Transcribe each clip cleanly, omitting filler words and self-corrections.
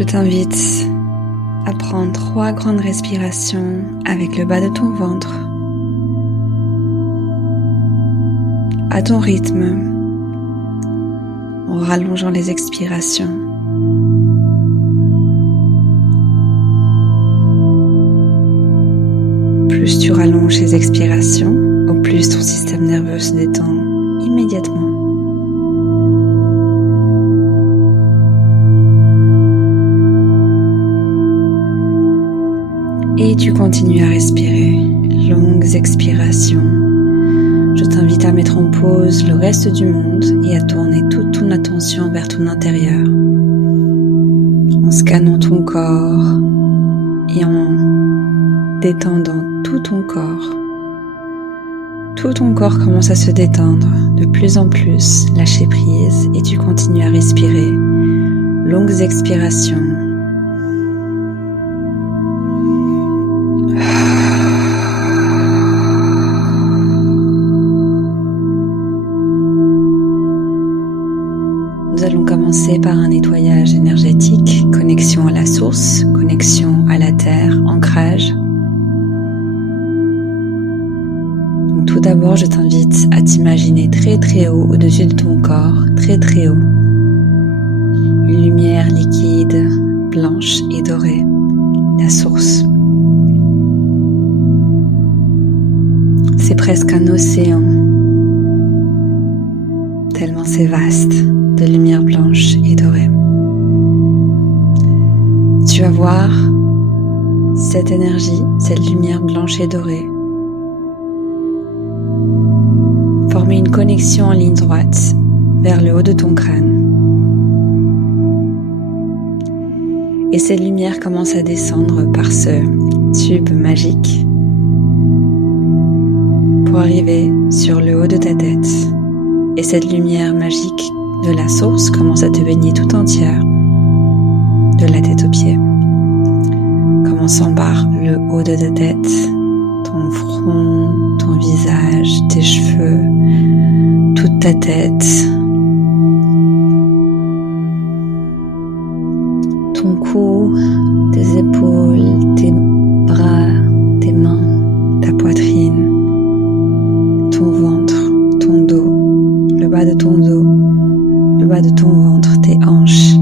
Je t'invite à prendre 3 grandes respirations avec le bas de ton ventre, à ton rythme, en rallongeant les expirations. Plus tu rallonges ces expirations, au plus ton système nerveux se détend immédiatement. Et tu continues à respirer, longues expirations. Je t'invite à mettre en pause le reste du monde et à tourner toute ton attention vers ton intérieur, en scannant ton corps et en détendant tout ton corps. Tout ton corps commence à se détendre, de plus en plus, lâcher prise et tu continues à respirer, longues expirations. Nous allons commencer par un nettoyage énergétique, connexion à la source, connexion à la terre, ancrage. Donc tout d'abord, je t'invite à t'imaginer très très haut au-dessus de ton corps, très très haut. Une lumière liquide, blanche et dorée, la source. C'est presque un océan, tellement c'est vaste, de lumière blanche et dorée. Tu vas voir cette énergie, cette lumière blanche et dorée, former une connexion en ligne droite vers le haut de ton crâne. Et cette lumière commence à descendre par ce tube magique pour arriver sur le haut de ta tête. Et cette lumière magique de la source commence à te baigner tout entière, de la tête aux pieds. Commençant par le haut de ta tête, ton front, ton visage, tes cheveux, toute ta tête, ton cou, tes épaules, tes bras, tes mains, ta poitrine, ton ventre, ton dos, le bas de ton dos, le bas de ton ventre, tes hanches,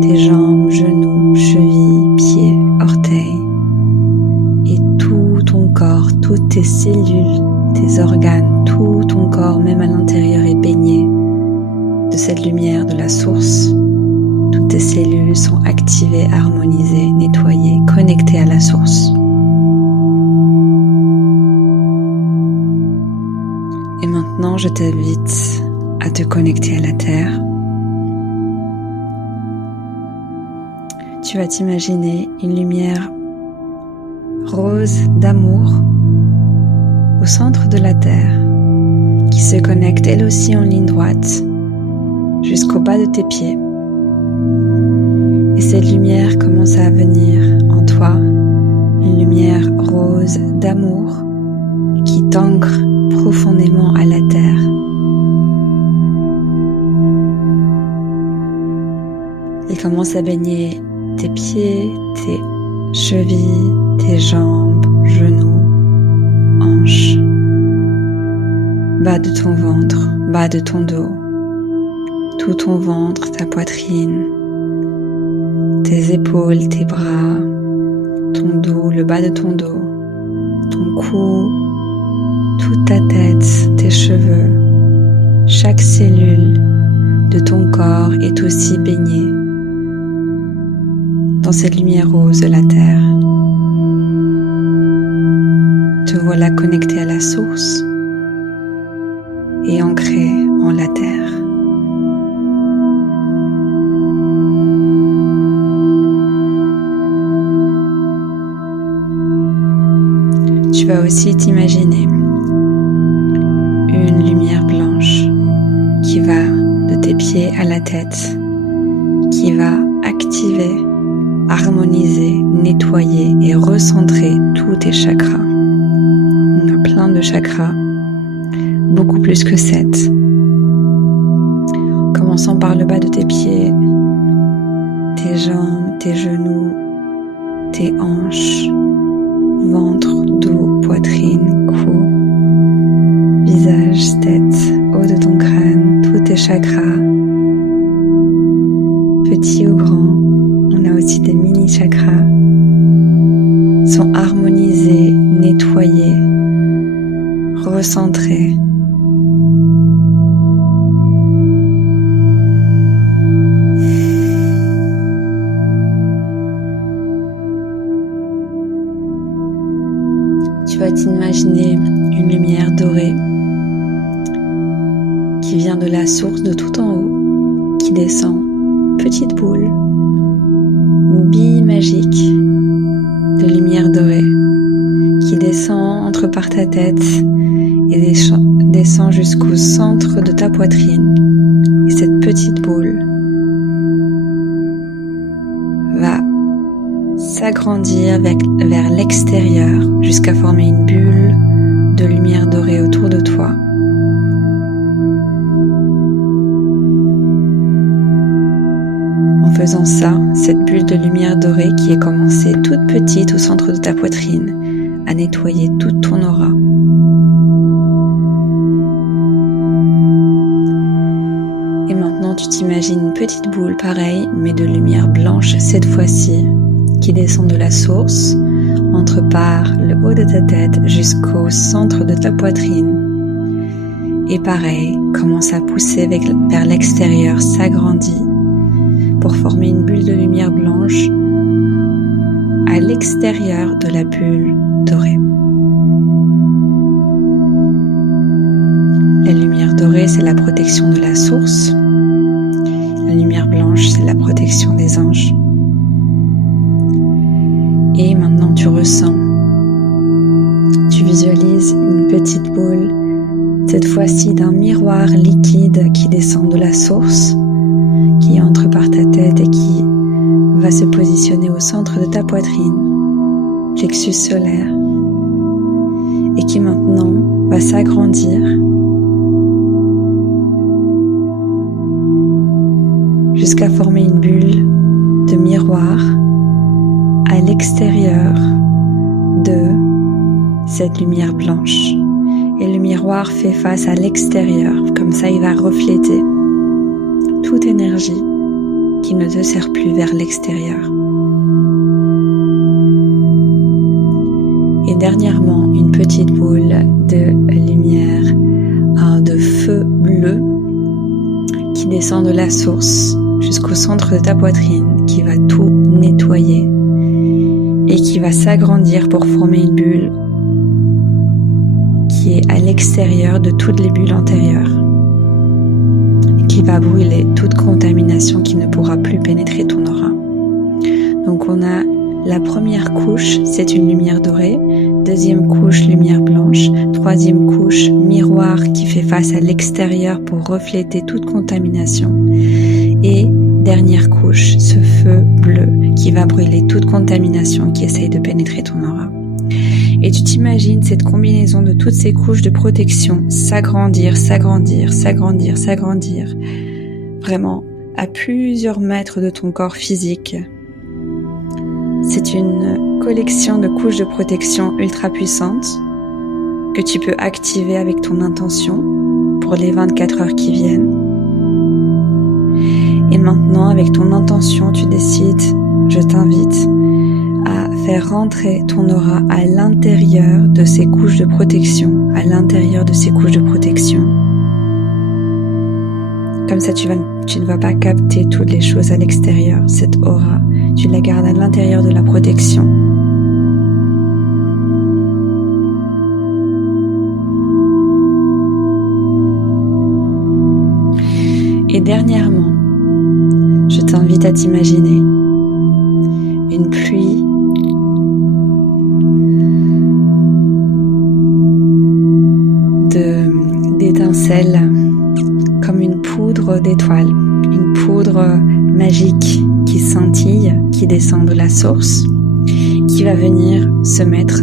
tes jambes, genoux, chevilles, pieds, orteils et tout ton corps, toutes tes cellules, tes organes, tout ton corps, même à l'intérieur, est baigné de cette lumière de la source. Toutes tes cellules sont activées, harmonisées, nettoyées, connectées à la source. Et maintenant, je t'invite à te connecter à la terre. Tu vas t'imaginer une lumière rose d'amour au centre de la terre qui se connecte elle aussi en ligne droite jusqu'au bas de tes pieds. Et cette lumière commence à venir en toi, une lumière rose d'amour qui t'ancre profondément à la terre. Il commence à baigner tes pieds, tes chevilles, tes jambes, genoux, hanches, bas de ton ventre, bas de ton dos, tout ton ventre, ta poitrine, tes épaules, tes bras, ton dos, le bas de ton dos, ton cou, toute ta tête, tes cheveux, chaque cellule de ton corps est aussi baignée dans cette lumière rose de la terre. Te voilà connecté à la source et ancré en la terre. Tu vas aussi t'imaginer une lumière blanche qui va de tes pieds à la tête, qui va activer, harmoniser, nettoyer et recentrer tous tes chakras. On a plein de chakras, beaucoup plus que 7. Commençant par le bas de tes pieds, tes jambes, tes genoux, tes hanches, ventre, dos, poitrine, cou, visage, tête, haut de ton crâne, tous tes chakras, petits ou grands. On a aussi des mini-chakras, sont harmonisés, nettoyés, recentrés. Tu vas t'imaginer une lumière dorée qui vient de la source de tout en haut, qui descend, petite boule, une bille magique de lumière dorée qui descend entre par ta tête et descend jusqu'au centre de ta poitrine. Et cette petite boule va s'agrandir vers l'extérieur jusqu'à former une bulle de lumière dorée autour de toi. En faisant ça, cette bulle de lumière dorée qui est commencée toute petite au centre de ta poitrine a nettoyé toute ton aura. Et maintenant tu t'imagines une petite boule pareille mais de lumière blanche cette fois-ci qui descend de la source, entre par le haut de ta tête jusqu'au centre de ta poitrine. Et pareil, commence à pousser vers l'extérieur, s'agrandit pour former une bulle de lumière blanche à l'extérieur de la bulle dorée. La lumière dorée, c'est la protection de la source. La lumière blanche, c'est la protection des anges. Et maintenant tu ressens, tu visualises une petite boule, cette fois-ci d'un miroir liquide qui descend de la source, qui entre par ta tête et qui va se positionner au centre de ta poitrine, plexus solaire, et qui maintenant va s'agrandir jusqu'à former une bulle de miroir à l'extérieur de cette lumière blanche. Et le miroir fait face à l'extérieur, comme ça il va refléter toute énergie qui ne te sert plus vers l'extérieur. Et dernièrement, une petite boule de lumière de feu bleu qui descend de la source jusqu'au centre de ta poitrine, qui va tout nettoyer et qui va s'agrandir pour former une bulle qui est à l'extérieur de toutes les bulles antérieures et qui va brûler toute contamination qui ne pourra plus pénétrer ton aura. Donc on a la première couche, c'est une lumière dorée, deuxième couche, lumière blanche, troisième couche, miroir qui fait face à l'extérieur pour refléter toute contamination, et dernière couche, ce feu bleu qui va brûler toute contamination qui essaye de pénétrer ton aura. Et tu t'imagines cette combinaison de toutes ces couches de protection s'agrandir, s'agrandir, s'agrandir, s'agrandir, vraiment à plusieurs mètres de ton corps physique. C'est une collection de couches de protection ultra puissantes que tu peux activer avec ton intention pour les 24 heures qui viennent. Et maintenant, avec ton intention, tu décides, je t'invite à faire rentrer ton aura à l'intérieur de ces couches de protection, à l'intérieur de ces couches de protection. Comme ça, tu ne vas pas capter toutes les choses à l'extérieur. Cette aura, tu la gardes à l'intérieur de la protection. Et dernièrement, je t'invite à t'imaginer une pluie d'étincelles comme une poudre d'étoiles, une poudre magique qui scintille, qui descend de la source, qui va venir se mettre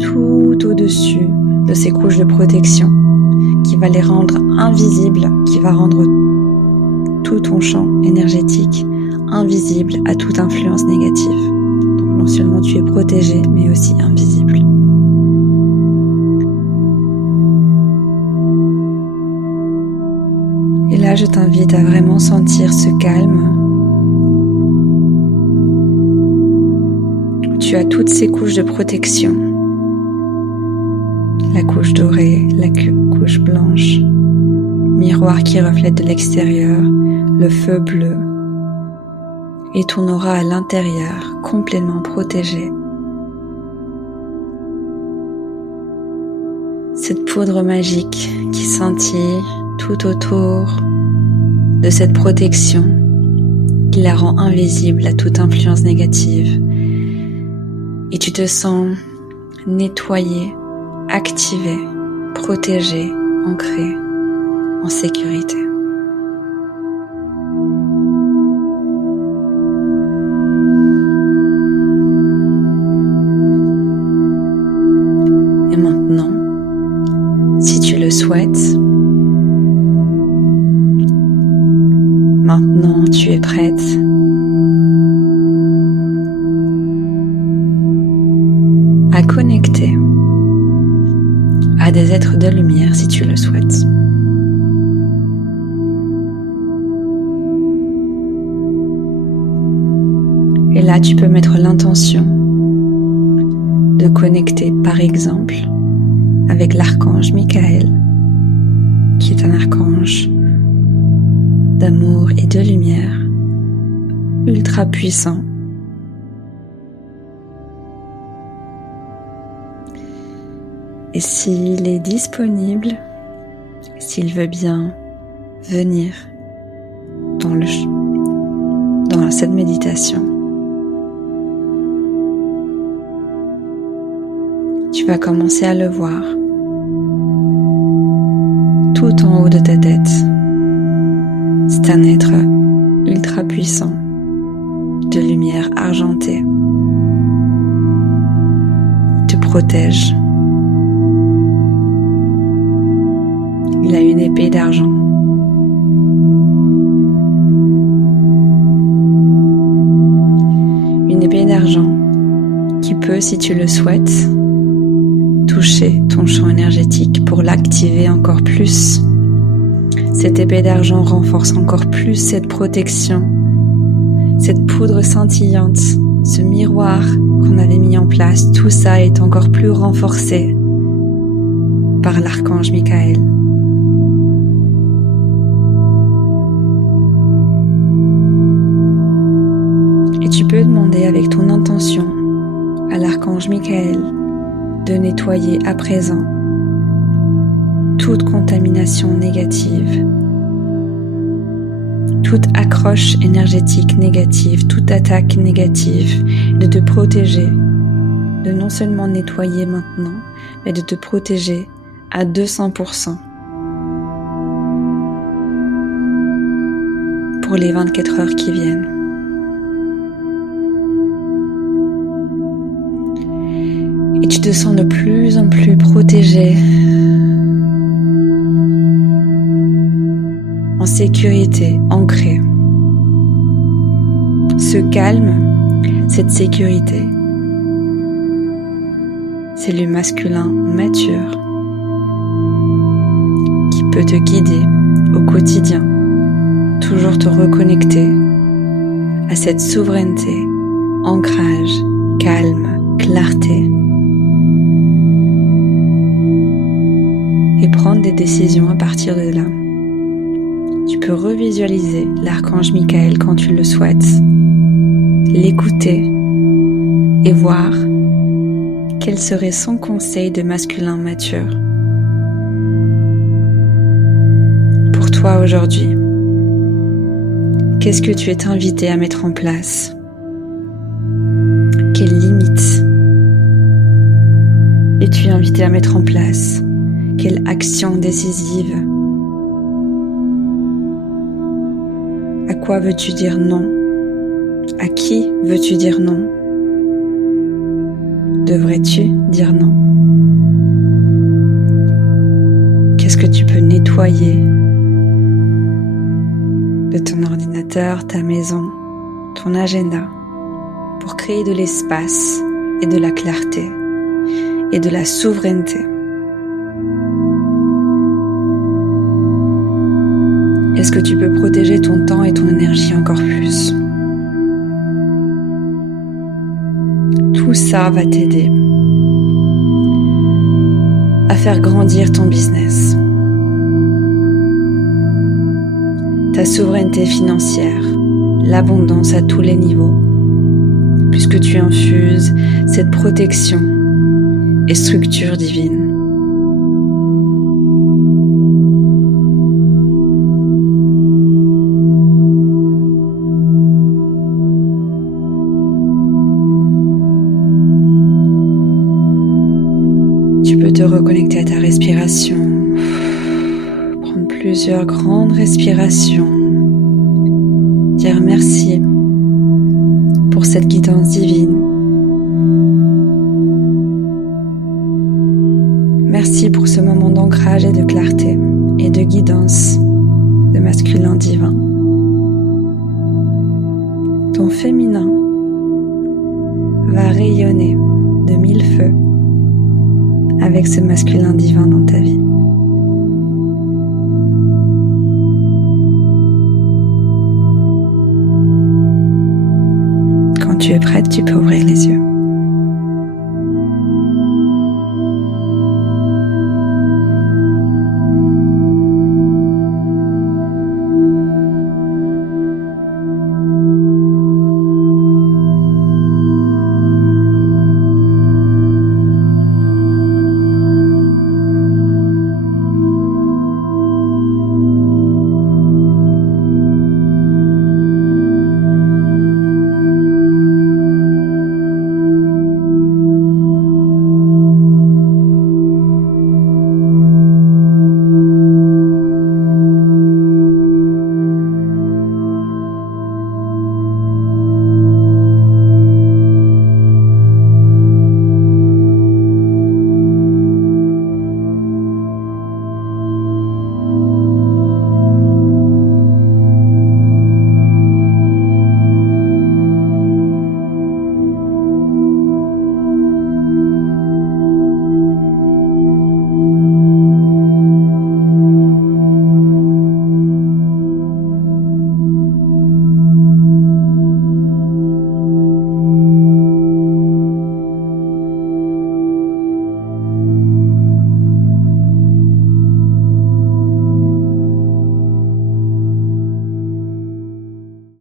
tout au-dessus de ces couches de protection, qui va les rendre invisibles, qui va rendre tout ton champ énergétique invisible à toute influence négative. Donc non seulement tu es protégé, mais aussi invisible. Et là, je t'invite à vraiment sentir ce calme. Tu as toutes ces couches de protection. La couche dorée, la couche blanche, miroir qui reflète de l'extérieur, le feu bleu, et ton aura à l'intérieur, complètement protégée. Cette poudre magique qui scintille tout autour de cette protection, qui la rend invisible à toute influence négative. Et tu te sens nettoyé, activé, protégé, ancré, en sécurité. Et maintenant, si tu le souhaites, maintenant tu es prête à connecter à des êtres de lumière si tu le souhaites. Et là, tu peux mettre l'intention de connecter, par exemple, avec l'archange Michael, qui est un archange d'amour et de lumière, ultra puissant. Et s'il est disponible, s'il veut bien venir dans cette méditation, tu vas commencer à le voir tout en haut de ta tête. C'est un être ultra puissant, de lumière argentée. Il te protège. Il a une épée d'argent. Une épée d'argent qui peut, si tu le souhaites, toucher ton champ énergétique pour l'activer encore plus. Cette épée d'argent renforce encore plus cette protection, cette poudre scintillante, ce miroir qu'on avait mis en place. Tout ça est encore plus renforcé par l'archange Michael. Et tu peux demander avec ton intention à l'archange Michael de nettoyer à présent toute contamination négative, toute accroche énergétique négative, toute attaque négative, de te protéger, de non seulement nettoyer maintenant, mais de te protéger à 200% pour les 24 heures qui viennent. Et tu te sens de plus en plus protégé, en sécurité, ancré. Ce calme, cette sécurité, c'est le masculin mature qui peut te guider au quotidien, toujours te reconnecter à cette souveraineté, ancrage, calme, clarté, et prendre des décisions à partir de là. Tu peux revisualiser l'archange Michael quand tu le souhaites, l'écouter et voir quel serait son conseil de masculin mature pour toi aujourd'hui. Qu'est-ce que tu es invité à mettre en place? Quelles limites es-tu invité à mettre en place? Quelle action décisive? À quoi veux-tu dire non? À qui veux-tu dire non? Devrais-tu dire non? Qu'est-ce que tu peux nettoyer de ton ordinateur, ta maison, ton agenda pour créer de l'espace et de la clarté et de la souveraineté. Est-ce que tu peux protéger ton temps et ton énergie encore plus? Tout ça va t'aider à faire grandir ton business, ta souveraineté financière, l'abondance à tous les niveaux, puisque tu infuses cette protection et structure divine. Tu peux te reconnecter à ta respiration, prendre plusieurs grandes respirations, dire merci pour cette guidance divine. Merci pour ce moment d'ancrage et de clarté et de guidance de masculin divin. Ton féminin va rayonner de 1000 feux avec ce masculin divin dans ta vie. Quand tu es prête, tu peux ouvrir les yeux.